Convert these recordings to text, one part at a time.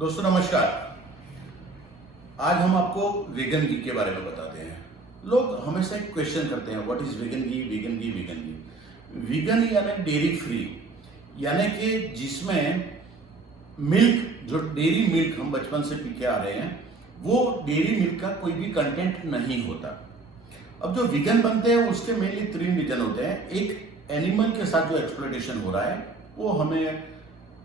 दोस्तों नमस्कार। आज हम आपको वेगन घी के बारे में बताते हैं। लोग हमेशा एक क्वेश्चन करते हैं, what is vegan ghee. Vegan ghee vegan ghee vegan यानी डेयरी फ्री, यानी कि जिसमें मिल्क, जो डेयरी मिल्क हम बचपन से पी के आ रहे हैं, वो डेयरी मिल्क का कोई भी कंटेंट नहीं होता। अब जो वीगन बनते हैं उसके मेनली 3 रीजन होते हैं। एक, एनिमल के साथ जो एक्सप्लॉयटेशन हो रहा है वो हमें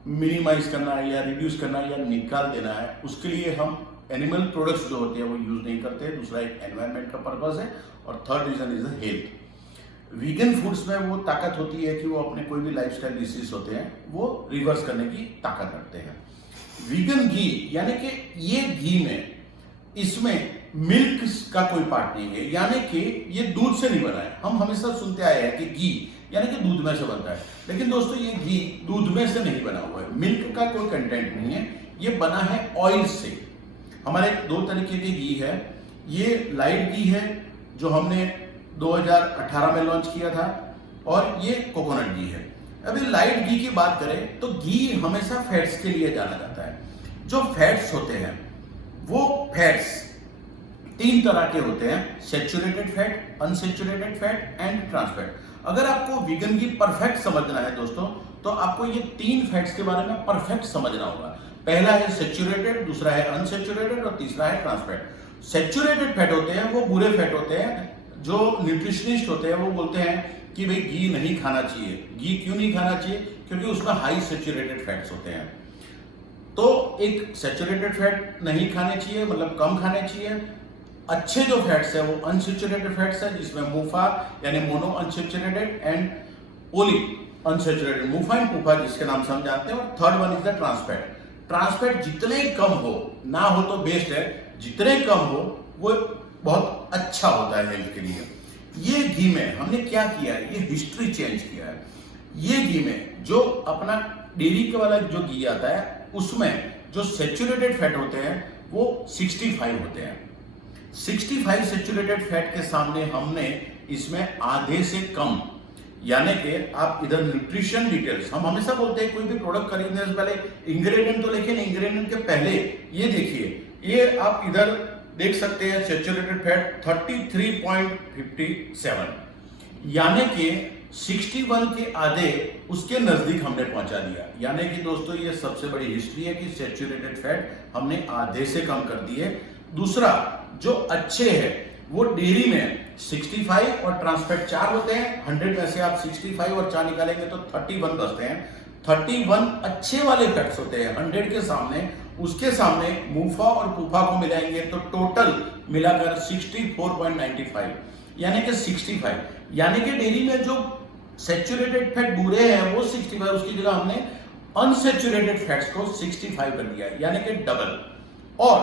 मिनिमाइज करना है या रिड्यूस करना है या निकाल देना है, उसके लिए हम एनिमल प्रोडक्ट्स जो होते हैं वो यूज नहीं करते। दूसरा एक एनवायरनमेंट का पर्पस है, और third reason is health. Vegan foods में वो ताकत होती है कि वो अपने कोई भी लाइफस्टाइल डिसीज होते हैं वो रिवर्स करने की ताकत रखते हैं। वीगन घी यानी कि ये घी में, इसमें मिल्क का कोई पार्ट नहीं है, यानी कि ये दूध से नहीं बना है। हम हमेशा सुनते आए हैं कि घी यानी कि दूध में से बनता है, लेकिन दोस्तों ये घी दूध में से नहीं बना हुआ है। मिल्क का कोई कंटेंट नहीं है, ये बना है ऑयल से। हमारे 2 तरीके के घी है। ये लाइट घी है जो हमने 2018 में लॉन्च किया था, और ये कोकोनट घी है। अभी लाइट घी की बात करें तो घी हमेशा फैट्स के लिए जाना जाता है। जो फैट्स होते हैं वो फैट्स 3 तरह के होते हैं, saturated fat, unsaturated fat and trans fat. अगर आपको वीगन घी परफेक्ट समझना है दोस्तों, तो आपको ये 3 फैट्स के बारे में परफेक्ट समझना होगा। पहला है सैचुरेटेड, दूसरा है अनसैचुरेटेड और तीसरा है ट्रांस फैट। सैचुरेटेड फैट होते हैं वो बुरे फैट होते हैं। जो न्यूट्रिशनिस्ट होते हैं वो बोलते हैं कि भाई घी नहीं खाना चाहिए। घी क्यों नहीं खाना चाहिए? क्योंकि उसमें हाई सैचुरेटेड फैट्स होते हैं। तो एक सैचुरेटेड फैट नहीं खाने चाहिए, मतलब कम खाने चाहिए। अच्छे जो फैट्स है वो अनसैचुरेटेड फैट्स है, जिसमें मूफा यानी mono unsaturated and poly unsaturated, MUFA and PUFA जिसके नाम से हम जानते हैं। और third one is the trans fat. Trans fat जितने कम हो, ना हो तो बेस्ट है, जितने कम हो वो बहुत अच्छा होता है हेल्थ के लिए। ये घी में हमने क्या किया है, ये हिस्ट्री चेंज किया है। ये घी में जो अपना डेयरी के वाला जो घी आता है उसमें जो सैचुरेटेड फैट होते हैं वो 65 होते हैं। 65 सैचुरेटेड फैट के सामने हमने इसमें आधे से कम, यानी कि आप इधर न्यूट्रिशन डिटेल्स, हम हमेशा बोलते हैं कोई भी प्रोडक्ट खरीदने से पहले इंग्रेडिएंट तो लिखिए, इंग्रेडिएंट के पहले ये देखिए, ये आप इधर देख सकते हैं सैचुरेटेड फैट 33.57, यानी कि 61 के आधे उसके नजदीक हमने पहुंचा दिया। यानी कि दोस्तों ये सबसे बड़ी हिस्ट्री है कि सैचुरेटेड फैट हमने आधे से कम कर दिए। दूसरा जो अच्छे है वो डेयरी में 65 और ट्रांस फैट 4 होते हैं। 100 में से आप 65 और 4 निकालेंगे तो 31 बचते हैं। 31 अच्छे वाले फैट्स होते हैं 100 के सामने। उसके सामने मूफा और पूफा को मिलाएंगे तो टोटल मिलाकर 64.95, यानी कि 65, यानी कि डेयरी में जो सैचुरेटेड फैट बुरे हैं वो 65, उसकी जगह हमने अनसैचुरेटेड फैट्स को 65 कर दिया, यानी कि डबल। और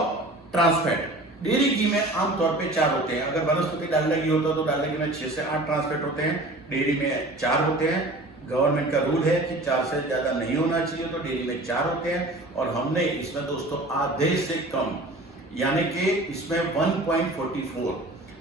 ट्रांस फैट डेयरी घी में आमतौर पे 4 होते हैं। अगर वनस्पति डालडा घी होता तो डालडा घी में 6 से 8 ट्रांस फैट होते हैं, डेयरी में 4 होते हैं। गवर्नमेंट का रूल है कि 4 से ज्यादा नहीं होना चाहिए, तो डेयरी में 4 होते हैं। और हमने इसमें दोस्तों आधे से कम, यानी कि इसमें 1.44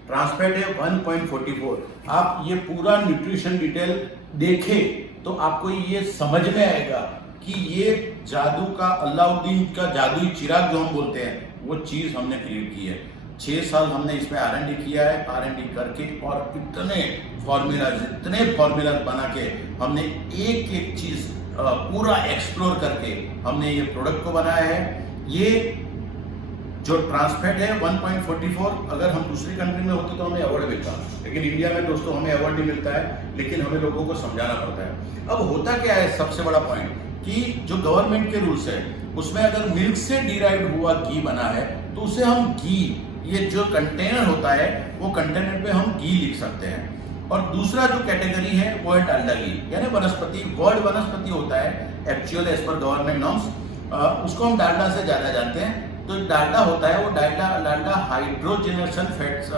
ट्रांस फैट है, 1.44। आप ये पूरा न्यूट्रिशन डिटेल देखें तो आपको ये समझ में आएगा कि ये जादू का, अलाउद्दीन का जादुई चिराग जो हम बोलते हैं, वो चीज हमने क्रिएट की है। 6 साल हमने इसमें R&D किया है। R&D करके और इतने फॉर्मूलाज बना के हमने एक एक चीज पूरा एक्सप्लोर करके हमने ये प्रोडक्ट को बनाया है। ये जो ट्रांस फैट है 1.44, अगर हम दूसरी कंट्री में होते तो हमें अवार्ड मिलता, लेकिन इंडिया में दोस्तों हमें अवार्ड नहीं मिलता है, लेकिन हमें लोगों को समझाना पड़ता है। अब होता क्या है, सबसे बड़ा पॉइंट कि जो गवर्नमेंट के रूल्स है उसमें अगर मिल्क से डिराइव हुआ घी बना है तो उसे हम घी, ये जो कंटेनर होता है वो कंटेनर पे हम घी लिख सकते हैं। और दूसरा जो कैटेगरी है वो है डालडा घी, यानी वनस्पति, वर्ड वनस्पति होता है actual as per government norms, उसको हम डालडा से ज्यादा जानते हैं। तो डालडा होता है वो डालडा हाइड्रोजनेशन फैट्स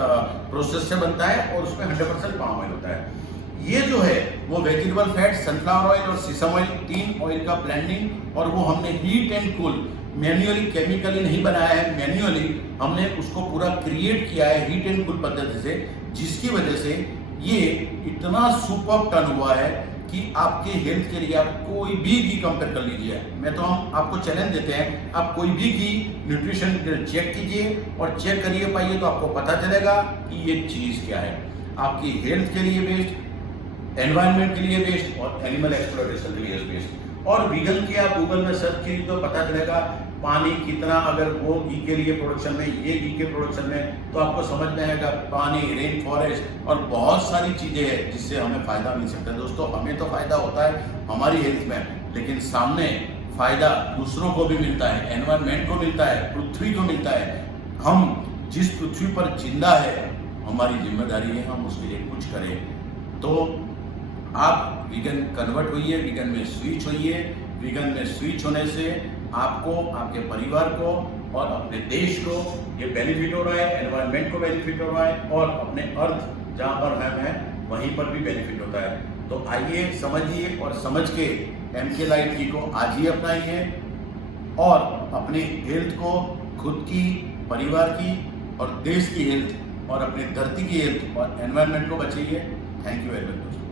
प्रोसेस से बनता है और उसमें 100% पाम ऑयल होता है। ये जो है वो वेजिटेबल फैट, सनफ्लावर ऑयल और सीसम ऑयल, 3 ऑयल का ब्लेंडिंग, और वो हमने heat and cool, manually, chemically नहीं बनाया है, मैन्युअली हमने उसको पूरा क्रिएट किया है हीट एंड कूल पद्धति से, जिसकी वजह से ये इतना सुपर टर्न हुआ है कि आपके हेल्थ के लिए आप कोई भी घी कंपेयर कर लीजिए। मैं तो हम आपको चैलेंज देते हैं, आप कोई भी घी न्यूट्रिशन चेक कीजिए और चेक करिए पाइए तो आपको पता चलेगा कि ये चीज़ क्या है। आपकी हेल्थ के लिए बेस्ट, एनवायरनमेंट के लिए बेस्ट और एनिमल एक्सप्लोरेशन के लिए बेस्ट। और वीगन के आप गूगल में सर्च कीजिए तो पता चलेगा पानी कितना, अगर वो घी के लिए प्रोडक्शन में, ये घी के प्रोडक्शन में, तो आपको समझ में आएगा पानी, रेन फॉरेस्ट और बहुत सारी चीजें हैं जिससे हमें फायदा मिल सकता है। दोस्तों, हमें तो फायदा होता है हमारी हेल्थ में, लेकिन सामने फायदा दूसरों को भी मिलता है, एनवायरमेंट को मिलता है, पृथ्वी को मिलता है। हम जिस पृथ्वी पर जिंदा है, हमारी जिम्मेदारी है हम उसके लिए कुछ करें। तो आप वीगन कन्वर्ट होइए, वीगन में स्विच होइए। वीगन में स्विच होने से आपको, आपके परिवार को और अपने देश को ये बेनिफिट हो रहा है, एनवायरनमेंट को बेनिफिट हो रहा है और अपने अर्थ जहाँ पर हम हैं वहीं पर भी बेनिफिट होता है। तो आइए समझिए और समझ के MK लाइट घी को आज ही अपनाइए और अपनी हेल्थ को, खुद की, परिवार की और देश की हेल्थ और अपनी धरती की हेल्थ और एनवायरनमेंट को बचाइए। थैंक यू वेरी मच दोस्तों।